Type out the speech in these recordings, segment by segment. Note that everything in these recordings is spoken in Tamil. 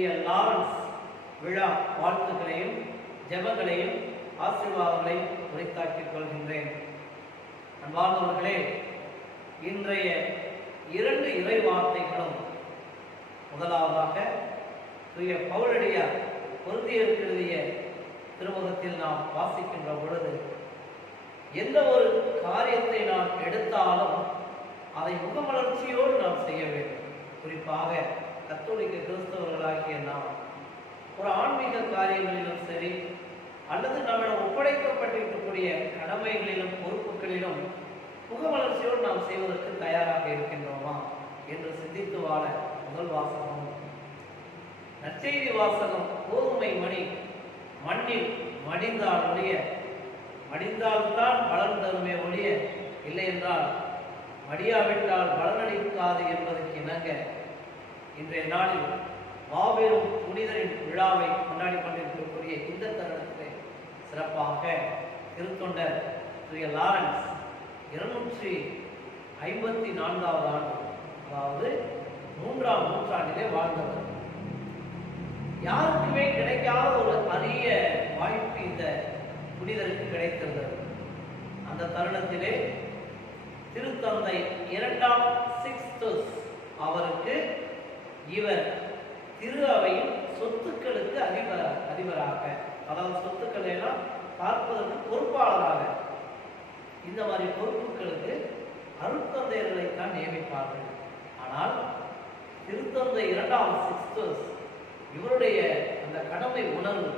தூய லாரன்ஸ் விழா வாழ்த்துக்களையும் ஜெபங்களையும் ஆசீர்வாதங்களையும் உரித்தாக்கிக் கொள்கின்றேன். அன்பார்ந்தவர்களே, இன்றைய 2 இறை வார்த்தைகளும் முதலாவதாக தூய பவுலடியார் கொரிந்தியருக்கு எழுதிய திருமுகத்தில் நாம் வாசிக்கின்ற பொழுது, எந்த ஒரு காரியத்தை நாம் எடுத்தாலும் அதை முகமலர்ச்சியோடு நாம் செய்ய வேண்டும். குறிப்பாக கத்தோலிக்க கிறிஸ்தவர்களாகிய நாம் ஒரு ஆன்மீக காரியங்களிலும் சரி அல்லது நம்மிடம் ஒப்படைக்கப்பட்டிருக்கக்கூடிய கடமைகளிலும் பொறுப்புகளிலும் முகமலர்ச்சியோடு நாம் செய்வதற்கு தயாராக இருக்கின்றோமா என்று சிந்தித்து வாழ முதல் வாசகம் நற்செய்தி வாசகம். கோதுமை மணி மண்ணில் மடிந்தால்தான் பலன் தருமே ஒழிய, இல்லை என்றால் மடியாவிட்டால் பலனளிக்காது என்பதற்கு இணங்க இன்றைய நாளில் மாபெரும் புனிதரின் விழாவை கொண்டாடி கொண்டிருக்கக்கூடிய இந்த தருணத்தை சிறப்பாக திருத்தொண்டர் தூய லாரன்ஸ் 254வது ஆண்டு, அதாவது 3ஆம் நூற்றாண்டிலே வாழ்ந்தவர். யாருக்குமே கிடைக்காத ஒரு அரிய வாய்ப்பு இந்த புனிதருக்கு கிடைத்திருந்தது. அந்த தருணத்திலே திருத்தந்தை 2ஆம் சிக்ஸ்துஸ் அவருக்கு இவர் திரு அவையின் சொத்துக்களுக்கு அதிபராக, அதாவது சொத்துக்களை எல்லாம் பார்ப்பதற்கு பொறுப்பாளராக, இந்த மாதிரி பொறுப்புகளுக்கு அருட்தந்தையர்களைத்தான் நியமிப்பார்கள். ஆனால் திருத்தந்தை 2ஆம் சிக்ஸ்துஸ் இவருடைய அந்த கடமை உணர்வு,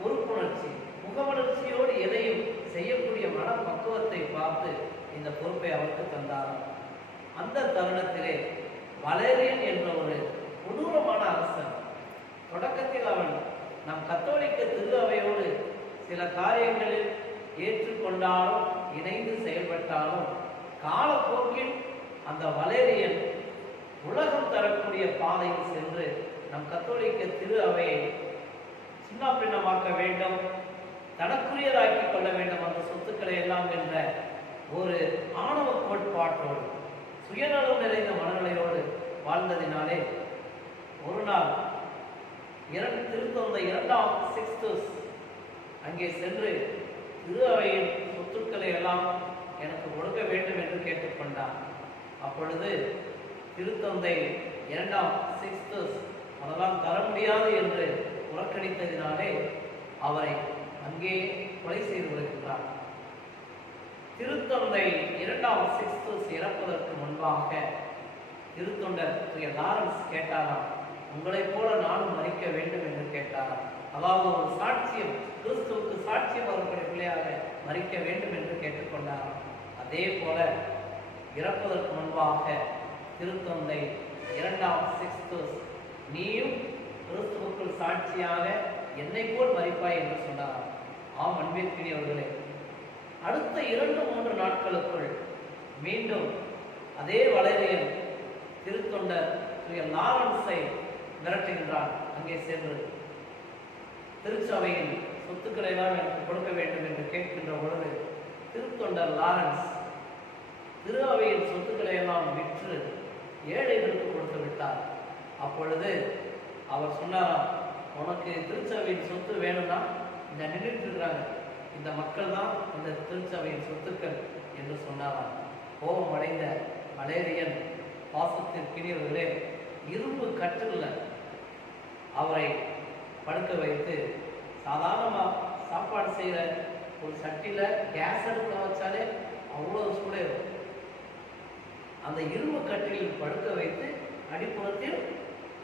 பொறுப்புணர்ச்சி, முகமலர்ச்சியோடு எதையும் செய்யக்கூடிய மனப்பக்குவத்தை பார்த்து இந்த பொறுப்பை அவருக்கு தந்தார். அந்த தருணத்திலே வலேரியன் என்ற ஒரு கொடூரமான அரசன், தொடக்கத்தில் அவன் நம் கத்தோலிக்க திரு அவையோடு சில காரியங்களில் ஏற்றுக்கொண்டாலும் இணைந்து செயல்பட்டாலும் காலப்போக்கில் அந்த வலேரியன் உலகம் தரக்கூடிய பாதையில் சென்று நம் கத்தோலிக்க திரு அவையை சின்ன பின்னமாக்க வேண்டும், தனக்குரியதாக்கி கொள்ள வேண்டும், அந்த சொத்துக்களை எல்லாம் என்ற ஒரு ஆணவ கோட்பாட்டோடு சுயநலம் நிறைந்த மனநிலையோடு வாழ்ந்ததினாலே ஒரு நாள் திருத்தந்தை 2ஆம் சிக்ஸ்துஸ் அங்கே சென்று திரு அவையின் சொத்துக்களை எல்லாம் எனக்கு கொடுக்க வேண்டும் என்று கேட்டுக்கொண்டார். அப்பொழுது திருத்தந்தை 2ஆம் சிக்ஸ்துஸ் அதெல்லாம் தர முடியாது என்று புறக்கணித்ததினாலே அவரை அங்கே கொலை செய்து விடுகின்றார். திருத்தந்தை 2ஆம் சிக்ஸ்துஸ் இறப்பதற்கு முன்பாக திருத்தொண்டர் தூய லாரன்ஸ் கேட்டாராம், உங்களைப் போல நானும் மறிக்க வேண்டும் என்று கேட்டாராம். அதாவது ஒரு சாட்சியம், கிறிஸ்துவுக்கு சாட்சியம் அவர்களுடைய பிள்ளையாக மறிக்க வேண்டும் என்று கேட்டுக்கொண்டாராம். அதே போல இறப்பதற்கு முன்பாக திருத்தந்தை 2ஆம் சிக்ஸ்துஸ், நீயும் கிறிஸ்துவுக்குள் சாட்சியாக என்னை போல் மறிப்பாய் என்று சொன்னாராம். ஆம் அன்பிற்குரியவர்களே, அடுத்த 2-3 நாட்களுக்குள் மீண்டும் அதே வலேரியன் திருத்தொண்டர் தூய லாரன்ஸை மிரட்டுகின்றான். அங்கே சென்று திருச்சபையின் சொத்துக்களை எல்லாம் எனக்கு கொடுக்க வேண்டும் என்று கேட்கின்ற பொழுது திருத்தொண்டர் லாரன்ஸ் திரு அவையின் சொத்துக்களை எல்லாம் விற்று ஏழைகளுக்கு கொடுத்து விட்டார். அப்பொழுது அவர் சொன்னாராம், உனக்கு திருச்சபையின் சொத்து வேணும்னா இந்த நின்றுட்டு இருக்கிறாங்க இந்த மக்கள் தான் இந்த திருச்சபையின் சொத்துக்கள் என்று சொன்னாராம். கோபம் அடைந்த வலேரியன் பாசத்திற்கினியவர்களே இரும்பு கட்டில் அவரை படுக்க வைத்து, சாதாரணமாக சாப்பாடு செய்கிற ஒரு சட்டியில் கேஸ் அடுப்பில் வச்சாலே அவ்வளோ சூடே இருக்கும். அந்த இரும்பு கட்டிலில் படுக்க வைத்து அடிப்புறத்தில்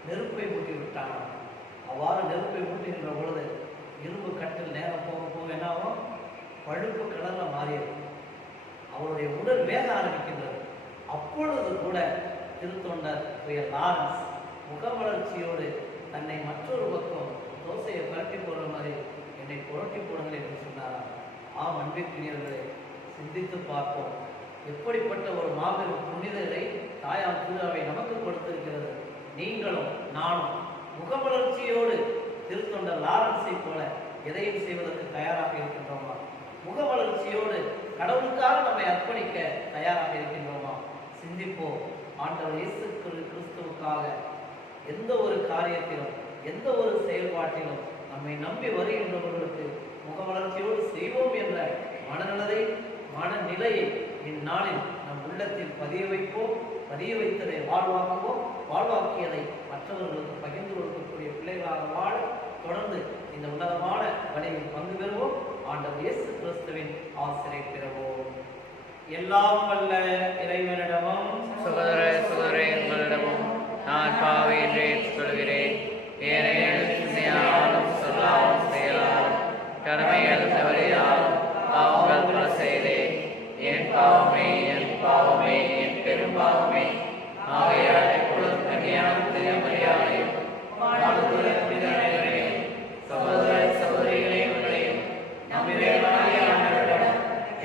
நெருப்பை மூட்டி விட்டானாம். அவ்வாறு நெருப்பை மூட்டுகின்ற பொழுது இரும்பு கட்டில் நேரம் போக போக என்னாகும், பழுப்பு கடலில் மாறியது. அவருடைய உடல் வேக ஆரம்பிக்கின்றது. அப்பொழுது கூட திருத்தொண்டர் தூய லாரன்ஸ் முகமலர்ச்சியோடு தன்னை மற்றொரு பக்கம் தோசையை புரட்டி போடுற மாதிரி என்னை புரட்டி போடுங்கள் என்று சொன்னாராம். ஆம் அன்பிற்குரியவர்களை சிந்தித்து பார்ப்போம். எப்படிப்பட்ட ஒரு மாபெரும் புனிதரை தாயார் திரு அவை நமக்கு கொடுத்திருக்கிறது. நீங்களும் நானும் முகமலர்ச்சியோடு திருத்தொண்டர் லாரன்ஸை போல எதையும் செய்வதற்கு தயாராக இருக்கின்றோமா? முகமலர்ச்சியோடு கடவுளுக்காக நம்மை அர்ப்பணிக்க தயாராக இருக்கின்றோமா? சிந்திப்போம். ஆண்டவர் இயேசு கிறிஸ்துவுக்காக எந்த ஒரு காரியத்திலும் எந்த நம்மை நம்பி வருகின்றவர்களுக்கு முகவளர்ச்சியோடு செய்வோம் என்ற மனநிலையை இந்நாளில் நம் உள்ளத்தில் பதிய வைத்ததை வாழ்வாக்கியதை மற்றவர்களுக்கு பகிர்ந்து கொடுக்கக்கூடிய பிள்ளைகளாக வாழ தொடர்ந்து இந்த உன்னதமான வழியில் பங்கு பெறுவோம். ஆண்டவர் இயேசு கிறிஸ்துவின் ஆசிரை பெறுவோம். எல்லாம் வல்ல இறைவனிடமும் சகோதரங்களிடமும் நான் பாவி என்று சொல்கிறேன். ஏனையாலும் சொல்லாலும் செயலாலும் கடமைகள் தவறியாலும் பாவங்கள் பல செய்தேன். என் பாவமே என் பெரும்பாவமே. ஆகையால் எப்பொழுதும் கன்னியான மரியாதையும் சகோதர சகோதரிகளே உங்களையும்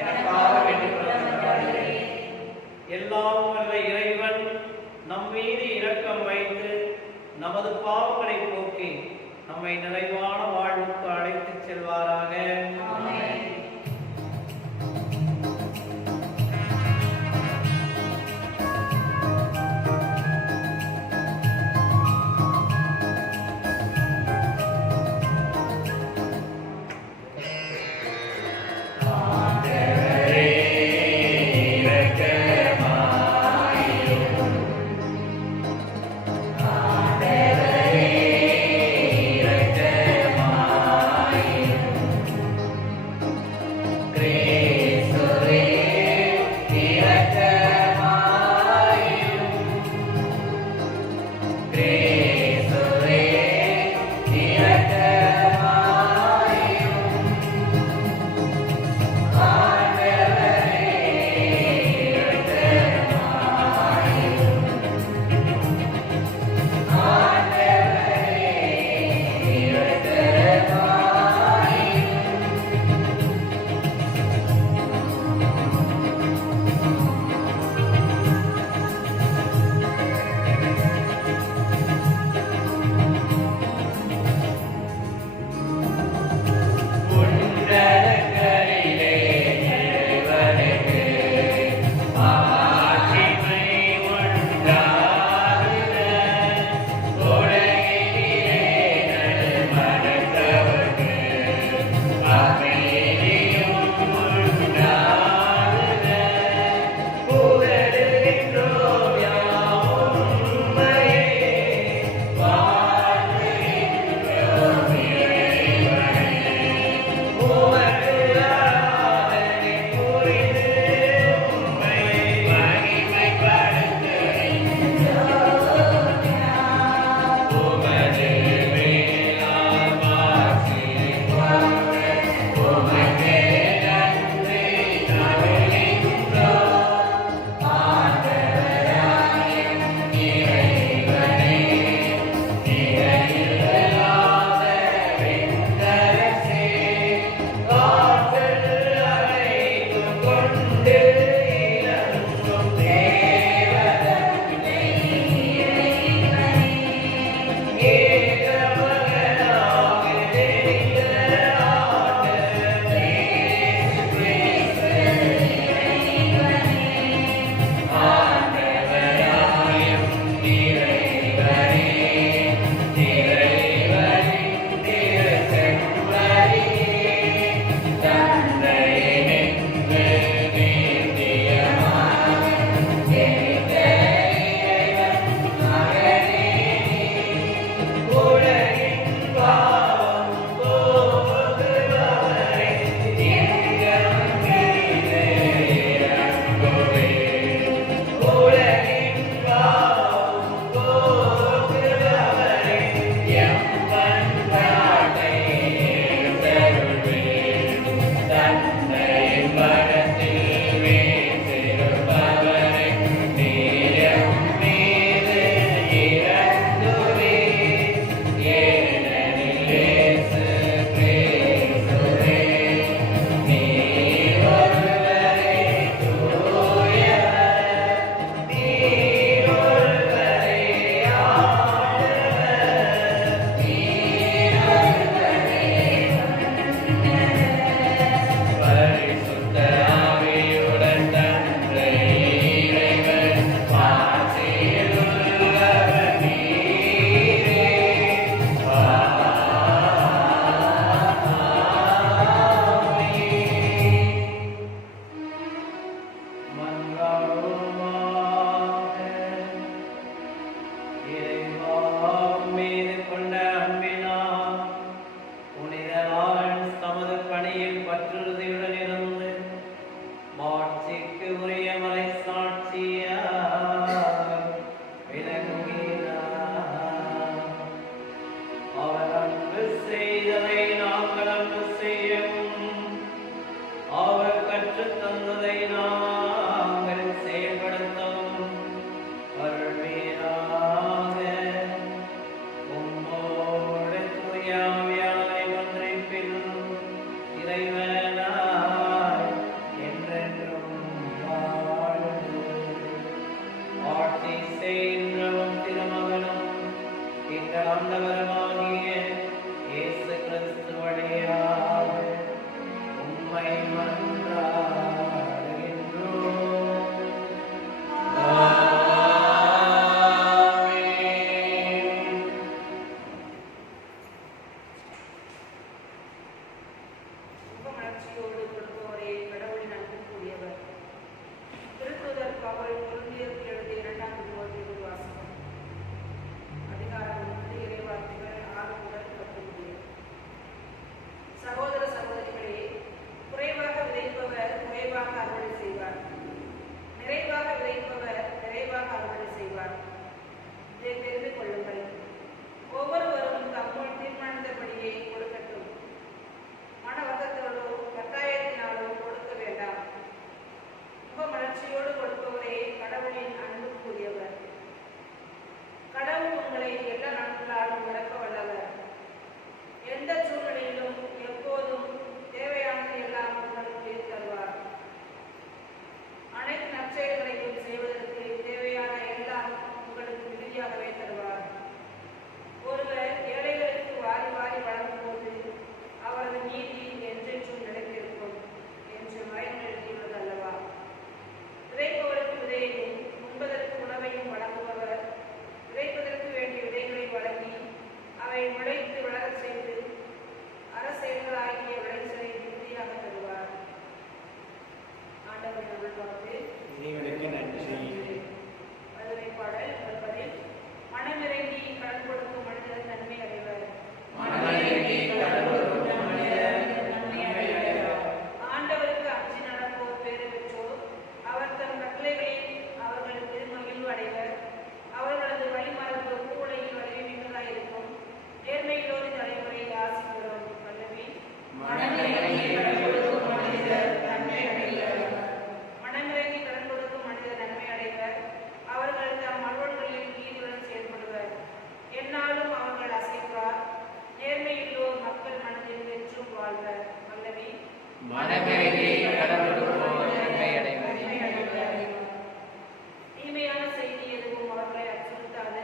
எனக்காக வேண்டிக் கொள்கிறேன். எல்லாம் வல்ல இறைவன் நம் மீது இரக்கம் வைத்து நமது பாவங்களை போக்கி நம்மை நிறைவான வாழ்வுக்கு அழைத்துச் செல்வாராக. தூயாவியானவரின் ஒன்றிப்பில் இறைவனாய் என்றென்றும் வாழ்ந்து ஆட்சி செய்கின்றவன் திருமகனும் எங்கள் ஆண்டவருமாகிய இயேசு கிறிஸ்து வழியாக உம்மை மன்றாடுகின்றோம். முகமலர்ச்சியோடு கொடுப்பவரே கடவுளின் அன்புக்குரியவர். திருத்தூதர் பவுல் கொரிந்தியருக்கு எழுதிய 2ஆம் திருமுகத்திலிருந்து வாசகம். அதிகாரம் 1 இறைவார்த்தைகள் 6 முதல் 10 முடிய. சகோதர சகோதரிகளே, குறைவாக விதைப்பவர் குறைவாக அறுவடை செய்வார், நிறைவாக விதைப்பவர் நிறைவாக அறுவடை செய்வார். இதை தெரிந்து கொள்ளுங்கள். ஒவ்வொருவரும் தம்முள் தீர்மானித்தபடியே கொடுக்கட்டும். மனவசத்தோடோ கட்டாயத்தினாலோ கொடுக்க வேண்டாம். முகமலர்ச்சியோடு கொடுப்பவரே கடவுளின் அன்புக்குரியவர். கடவுள் உங்களை எல்லா நாட்களாலும் நிரப்ப வல்லவர். எந்த சூழ்நிலையிலும் எப்போதும் தேவையானது எல்லாம் உங்களுக்கு தருவார். அனைத்து நற்செயல்களையும் செய்வதற்கு தேவையான எல்லாம் உங்களுக்கு மிகுதியாகவே தருவார். ஒருவர் ஏழைகளுக்கு வாரி வாரி வழங்கும் போது அவரது நீதி என்றென்றும் நிலைத்திருக்கும் என்று மறைந்து எழுதியுள்ளது அல்லவா? விதைப்பவருக்கு விதையையும் உண்பதற்கு உணவையும் வழங்குபவர் விதைப்பதற்கு வேண்டிய விதைகளை வழங்கி அவை முளைத்து வளரச் செய்து அரசெயல்களாகிய விளைச்சலை மிகுதியாக தருவார். ஆண்டவர் அருள்வாக்கு. பதுவை பாடல் 40. மனமிறங்கி கடன் கொடுக்கும் மனிதர் நன்மை அடைவர். ஆண்டவருக்கு அஞ்சி நடப்போர் பேறு பெற்றோர். அவர் தம் கட்டளைகளில் அவர்களுக்கு மகிழ்வு அடைவர். அவர்களது வழிமரபு பூவுலகில் வலிமை மிக்கதாயிருக்கும். நேர்மையிலோரின் தலைமுறை ஆசி பெறும். பல்லவி. மனமிறங்கி கடன் கொடுக்கும் மனிதர் நன்மை அடைவர். அவர்கள் தம் அலுவல்களில் நீதியுடன் செயல்படுவர். எந்நாளும் அவர்கள் அசைப்பார். நேர்மையுள்ளோர் மக்கள் மனதில் வெற்றும் வாழ்வர். பல்லவி. தீமையான செய்தி எதுவும் அவர்களை அச்சுறுத்தாது.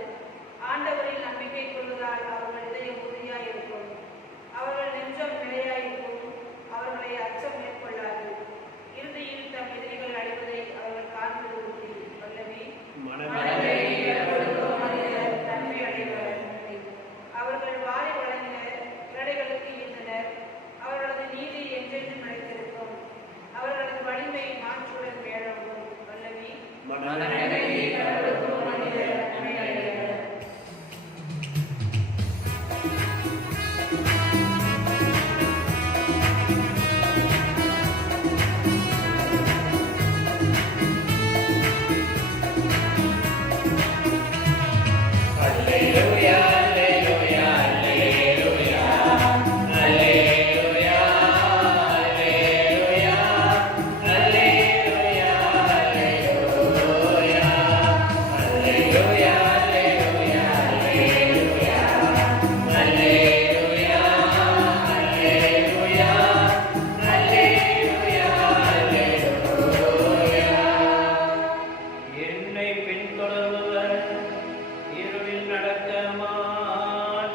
ஆண்டவரில் நம்பிக்கை கொள்வதால் அவர்கள் இதயம் உறுதியாயிருக்கும். அவர்கள் நெஞ்சம் நிலையாயிருக்கும். அவர்களை அச்சம் மேற்கொள்ளாது. இறுதியில் தம் எதிரிகள் அடைவதை அவர்கள் காண்பது உறுதி. பல்லவி. நன்மை அடைவர். அவர்கள் வாரி வழங்கினர், ஏழைகளுக்கு ஈந்தனர். அவர்களது நீதி என்றென்றும் நிலைத்திருக்கும். அவர்களது வலிமை மாற்றுடன் மேலோங்கும். பல்லவி. என்னை பின்தொடர்பவர் இருளில் நடக்க மாட்டார்.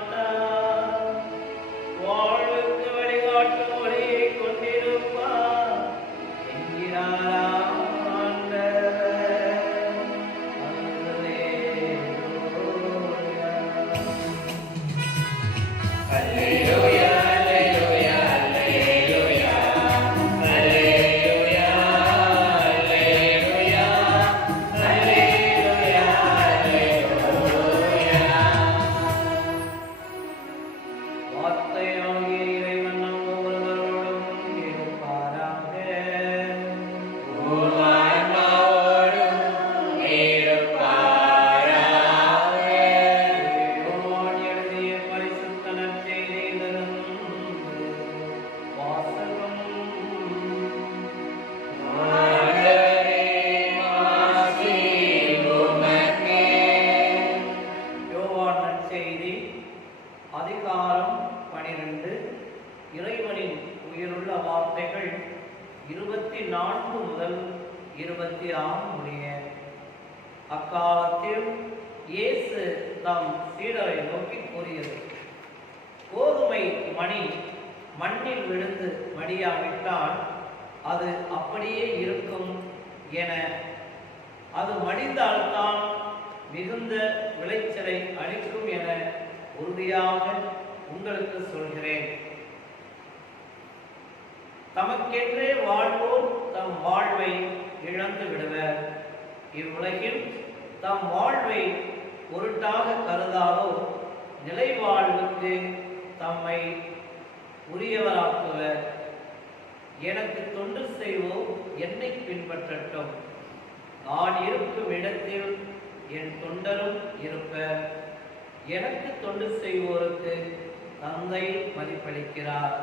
வாழ்வுக்கு வழிகாட்டும் ஒளியை கொண்டிருப்பார் என்கிறார் ஆண்டவர். அல்லேலூயா. வார்த்தையாகிய இறைவன் நம் ஒவ்வொருவரோடும் இருப்பாராக. யோவான் எழுதிய பரிசுத்த நற்செய்தியிலிருந்து வாசகம். யோவான் நற்செய்தி அதிகாரம் 12 இறைவனின் உயிருள்ள வார்த்தைகள் 24 முதல் 26 முடிய. அக்காலத்தில் இயேசு தம் சீடரை நோக்கி கூறியது: கோதுமை மணி மண்ணில் விழுந்து மடியாவிட்டால் அது அப்படியே இருக்கும் என, அது மடிந்தால்தான் மிகுந்த விளைச்சலை அளிக்கும் என உறுதியாக உங்களுக்கு சொல்கிறேன். தமக்கென்றே வாழ்வோர் தம் வாழ்வை இழந்து விடுவர். இவ்வுலகில் தம் வாழ்வை பொருட்டாக கருதாதோ நிலை வாழ்வுக்கு தம்மை உரியவராக்குவர். எனக்கு தொண்டு செய்வோர் என்னை பின்பற்றட்டும். நான் இருக்கும் இடத்தில் என் தொண்டரும் இருப்பர். எனக்கு தொண்டு செய்வோருக்கு தந்தை மதிப்பளிக்கிறார்.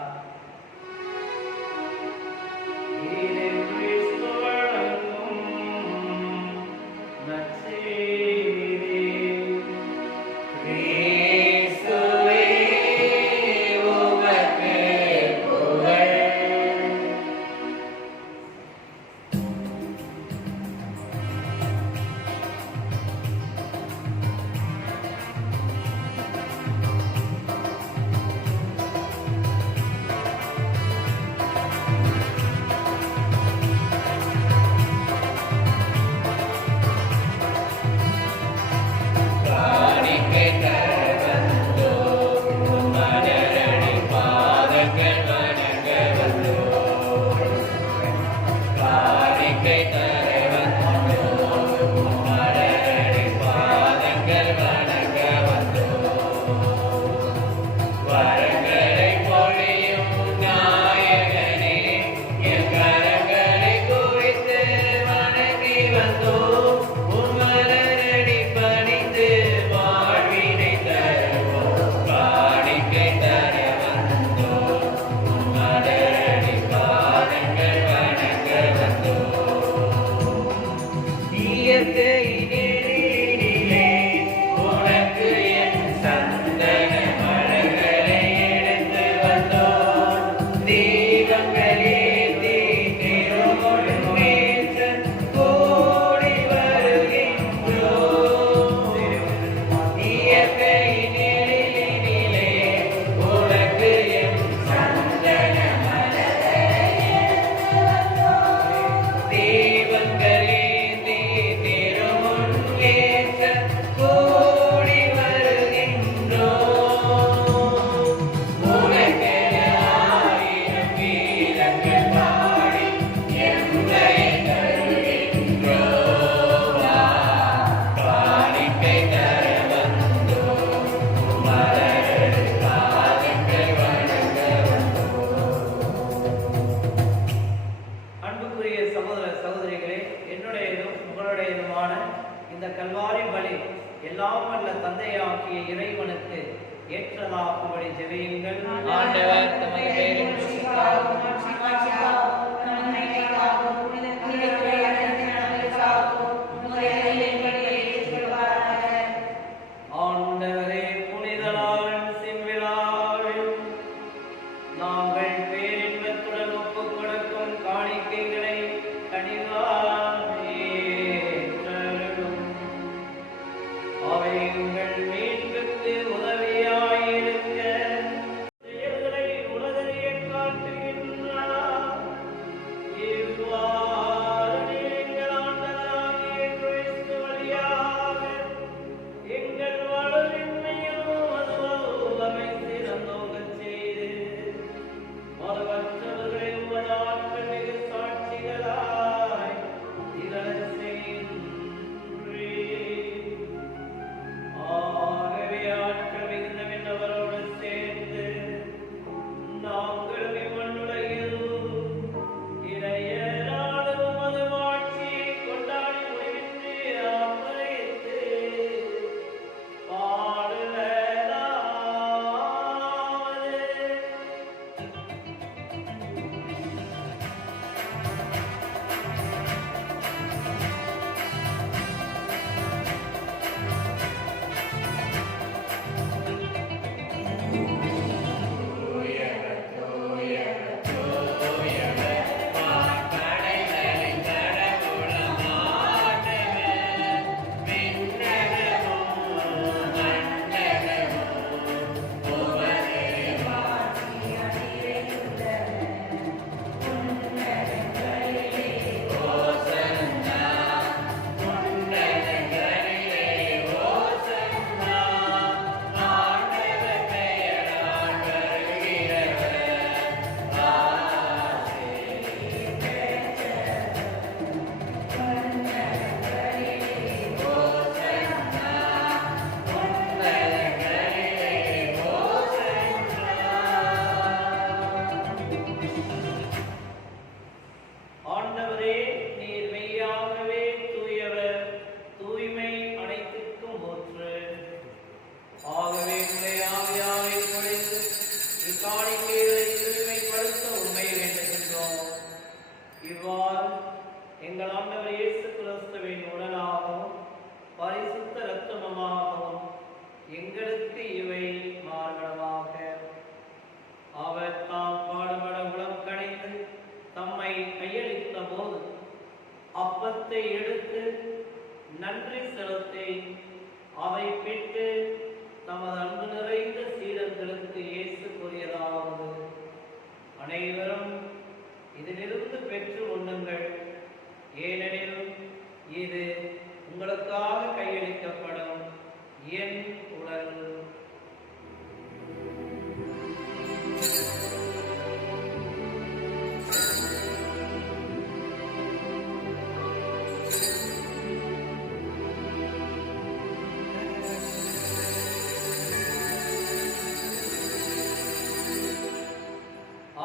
இந்த கல்வாரி பலி எல்லாம் வல்ல தந்தையாகிய இறைவனுக்கு ஏற்றதாகும்படி ஜெபியுங்கள். ஆண்டவர் தம்மை பேரில் ஆண்டவரே, புனித லாரன்ஸின் விழாவில் நாங்கள் பேரின்பத்துடன் ஒப்புக் கொடுக்கும் காணிக்கைகளை கனிவாய் ஏற்றருளும். அவை உங்கள் மீட்புக்கு உதவியாயிருக்க செயல்களை எங்கள் ஆண்டவர் இயேசு கிறிஸ்துவின் உடலாகவும் பரிசுத்த இரத்தமாகவும் எங்களுக்கு இவை மாறுவதாக. அவர் தாம் பாடுபட உளம் கணிந்து தம்மை கையளித்த போது அப்பத்தை எடுத்து நன்றி செலுத்தி அதை பிட்டு தமது அன்பு நிறைந்த சீடர்களுக்கு இயேசு கூறியதாவது: அனைவரும் இதிலிருந்து பெற்று உண்ணுங்கள், ஏனெனில் இது உங்களுக்காக கையளிக்கப்படும் என் உடல்.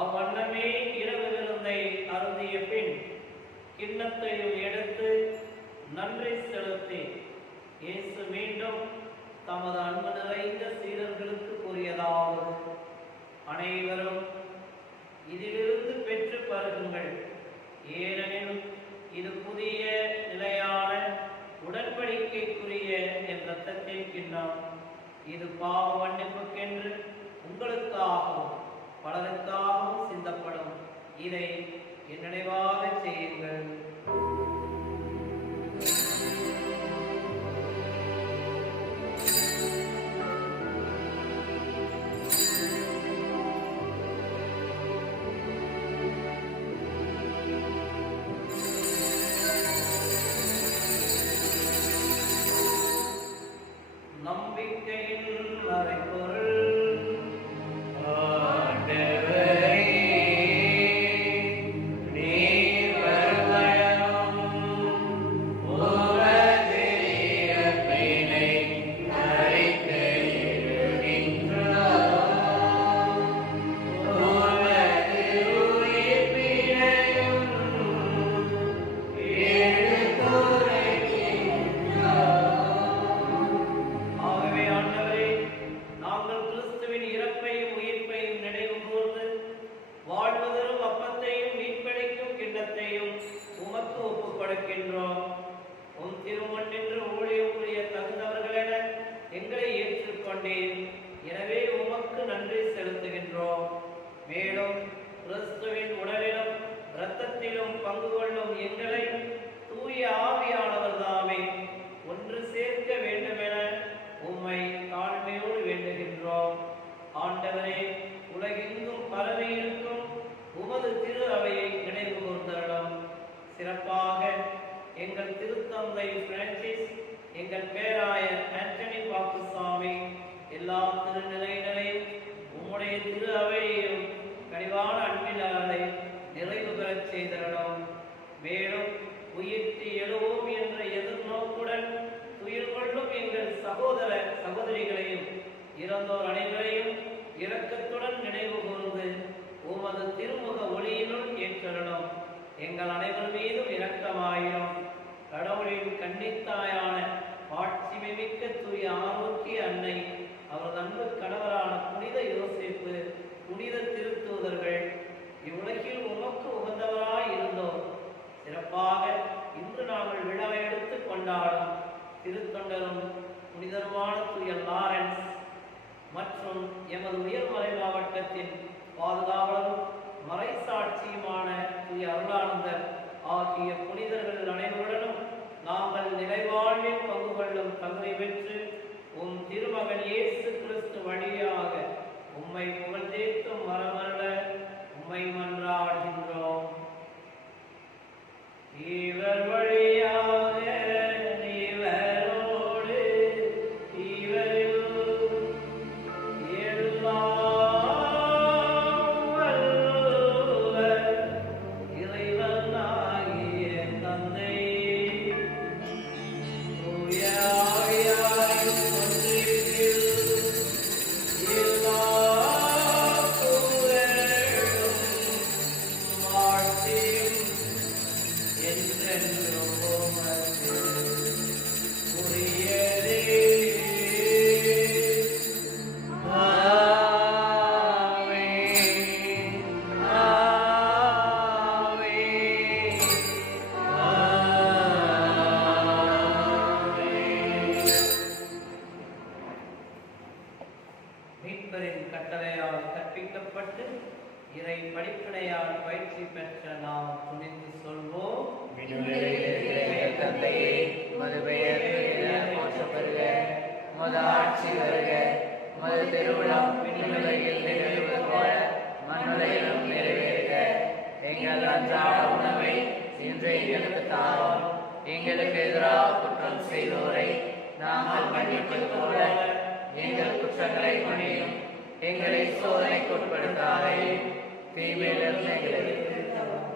அவ்வண்ணமே இரவு விருந்தை அருந்திய பின் கிண்ணத்தையும் எடுத்து நன்றி செலுத்தி இயேசு மீண்டும் தமது அன்பு நிறைந்த சீடர்களுக்கு கூறியதாவது: அனைவரும் இதிலிருந்து பெற்று பருகுங்கள், ஏனெனில் இது புதிய நிலையான உடன்படிக்கைக்குரிய என் இரத்தத்தின் கிண்ணம். இது பாவ மன்னிப்புக்கென்று உங்களுக்காகவும் பலருக்காகவும் சிந்தப்படும். இதை என் நினைவாக செய்யுங்கள். நம்பிக்கையின் மறைபொருள். உம் திருமண்ணின்று ஊழியம் புரிய தகுந்தவர்களென எங்களை ஏற்றுக்கொண்டேன். எனவே உமக்கு நன்றி செலுத்துகின்றோம். மேலும் கிறிஸ்துவின் உடலிலும் இரத்தத்திலும் பங்கு கொள்ளும் எங்களை தூய ஆவியானவர் தாமே ஒன்று சேர்க்க வேண்டுமென உம்மை தாழ்மையோடு வேண்டுகின்றோம். ஆண்டவரே, உலகெங்கும் பரவி இருக்கும் உமது திரு அவையை நினைவு கூர்ந்தருளும். சிறப்பாக எங்கள் திருத்தந்தை பிரான்சிஸ், எங்கள் பேராயர் ஆண்டனி பாப்புசாமி, எல்லா திருநிலையினரையும் உம்முடைய திரு அவையையும் கனிவான அன்பினாலே நிறைவு பெறச் செய்தருளும். மேலும் உயிர்த்தி எழுவோம் என்ற எதிர்நோக்குடன் துயில் கொள்ளும் எங்கள் சகோதர சகோதரிகளையும் இறந்தோர் அனைவரையும் இரக்கத்துடன் நினைவு கூர்ந்து உமது திருமுக ஒளியினுள் ஏற்றருளும். எங்கள் அனைவர் மீதும் இரக்கமாயிரும். கடவுளின் கன்னித்தாயான ஆட்சிமிக்க தூய ஆரோக்கிய அன்னை, அவரது அன்பு கணவரான புனித யோசேப்பு, புனித திருத்தூதர்கள், இவ்வுலகில் உமக்கு உகந்தவராய் இருந்தோம். சிறப்பாக இன்று நாங்கள் விழா எடுத்து கொண்டாடும் திருத்தொண்டரும் புனிதருமான தூய லாரன்ஸ் மற்றும் எமது உயர்மறை மாவட்டத்தின் பாதுகாவலரும் மறைசாட்சியுமான தூய அருளானந்தர் ஆகிய புனிதர்கள் அனைவருடனும் நாங்கள் நிறைவாழ்வில் பங்கு கொள்ளும் தகுதி பெற்று உம் திருமகன் இயேசு கிறிஸ்து வழியாக உம்மை புகழ்ந்தேத்தும் மரமல்ல உம்மை மன்றாடுகின்றோம். இவர் வழியாக இவரோடு இவரில் Yeah. கற்பிக்கப்பட்டு இறை படிப்பினையால் பயிற்சி பெற்ற நாம் துணிந்து சொல்வோம். தந்தையே, உமது பெயர் போற்றப்படுக, உமது ஆட்சி வருக, உமது திருவிழம் விண்ணுலகில் நிறைவேறுவது போல மண்ணுலகிலும் நிறைவேறுக. எங்கள் அன்றாட உணவை இன்று எங்களுக்கு தாரும். எங்களுக்கு எதிராக குற்றம் செய்தோரை நாங்கள் மன்னிப்பது போல எங்கள் குற்றங்களை மன்னியும். எங்களை சோதனைக்கு உட்படுத்தாதே, தீமையிலிருந்து எங்களை விடுவித்தருளும்.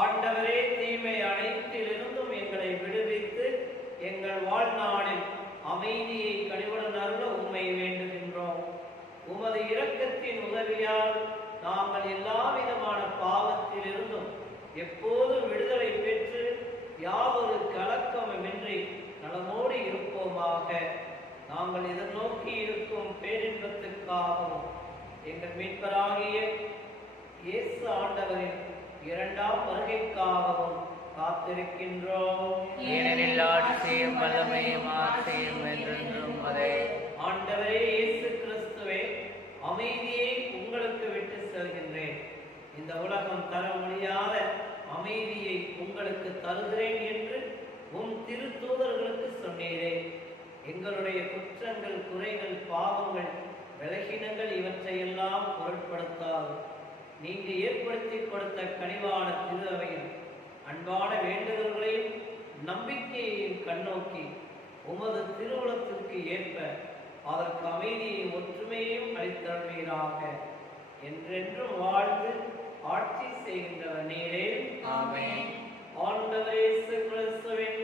ஆண்டவரே, தீமை அனைத்திலிருந்தும் எங்களை விடுவித்து எங்கள் வாழ்நாளில் அமைதியை கனிவுடன் அருள உம்மை வேண்டுகின்றோம். உமது இரக்கத்தின் உதவியால் நாங்கள் எல்லா விதமான பாவத்திலிருந்தும் எப்போதும் விடுதலை பெற்று யாவொரு கலக்கமுமின்றி நலமோடு இருப்போமாக. நாங்கள் எதிர்நோக்கி இருக்கும் பேரின்பத்துக்காகவும் எங்கள் மீட்பராகிய இயேசு ஆண்டவரின் இரண்டாம் வருகைக்காகவும் காத்திருக்கின்றோம். ஏனெனில் ஆட்சியும் வல்லமையும் ஆட்சியும் என்றென்றும் அதே. ஆண்டவரே இயேசு கிறிஸ்துவே, அமைதியை உங்களுக்கு விட்டு செல்கின்றேன். இந்த உலகம் தர முடியாத அமைதியை உங்களுக்கு தருகிறேன் என்று உம் திருத்தூதர்களுக்கு சொன்னீரே. எங்களுடைய குற்றங்கள், குறைகள், பாவங்கள், விலகினங்கள் இவற்றையெல்லாம் பொருட்படுத்தாது நீங்க ஏற்படுத்தி கொடுத்த கனிவான திரு அவையில் அன்பான வேண்டுதல்களையும் நம்பிக்கையையும் கண்ணோக்கி உமது திருவுளத்திற்கு ஏற்ப அதற்கு அமைதியையும் ஒற்றுமையையும் அளித்தருள்வீராக. என்றென்றும் வாழ்ந்து ஆட்சி செய்கின்றவர் நீரே. ஆமென். ஆண்டவர் இயேசு கிறிஸ்துவின்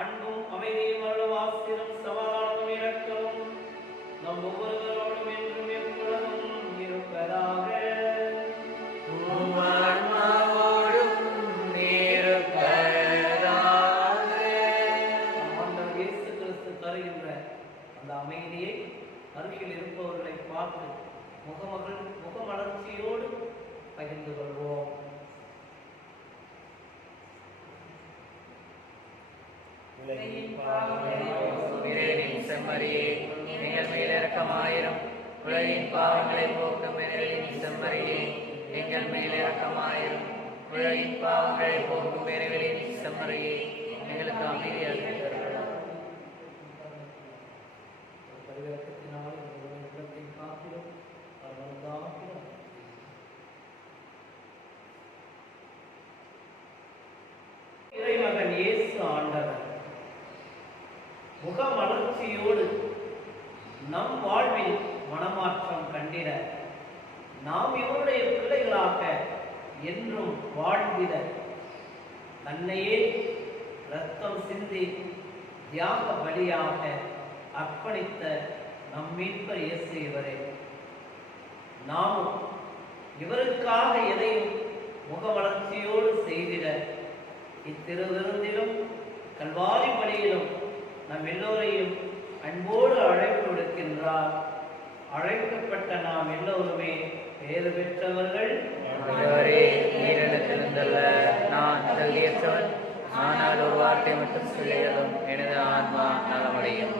அன்பும் அமைதியும் அருளும் ஆசீரும் சமாதானமும் இரக்கமும் நம் ஒவ்வொருவரோடும் என்றும் எப்பொழுதும் இருப்பதாக. ஆண்டவர் இயேசு கிறிஸ்து தருகின்ற அந்த அமைதியை அருகில் இருப்பவர்களை பார்த்து முகமலர்ச்சியோடு பகிர்ந்து கொள்வோம். செம்மறியே, எங்கள் மேல் இரக்கமாயிரும். உலகின் பாவங்களை போக்கும் இறைவனின் செம்மறியே, எங்கள் மேல் இரக்கமாயிரும். உலகின் பாவங்களை போக்கும் இறைவனின் செம்மறியே, எங்களுக்கு அமைதி அளித்தருளும். பரிவர்த்தத்தினால் உள்ளத்தை காத்திடும் அவர்தான் இறைமகன் இயேசு ஆண்டவர் முகமலர்ச்சியோடு நம் வாழ்வில் மனமாற்றம் கண்டிட நாம் இவருடைய பிள்ளைகளாக என்றும் வாழ்ந்திட தன்னையே இரத்தம் சிந்தி தியாக பலியாக அர்ப்பணித்த நம் மீட்பர் இயேசு இவரே. நாமும் இவருக்காக எதையும் முகவளர்ச்சியோடு செய்திட இத்திருவிருந்திலும் கல்வாரி பலியிலும் நம் எல்லோரையும் அன்போடு அழைப்பு விடுக்கின்றார். அழைக்கப்பட்ட நாம் எல்லோருமே பேறு பெற்றவர்கள். நான் தகுதியற்றவன், ஆனால் ஒரு வார்த்தை மட்டும் சொல்லியதும் எனது ஆன்மா நலமடையும்.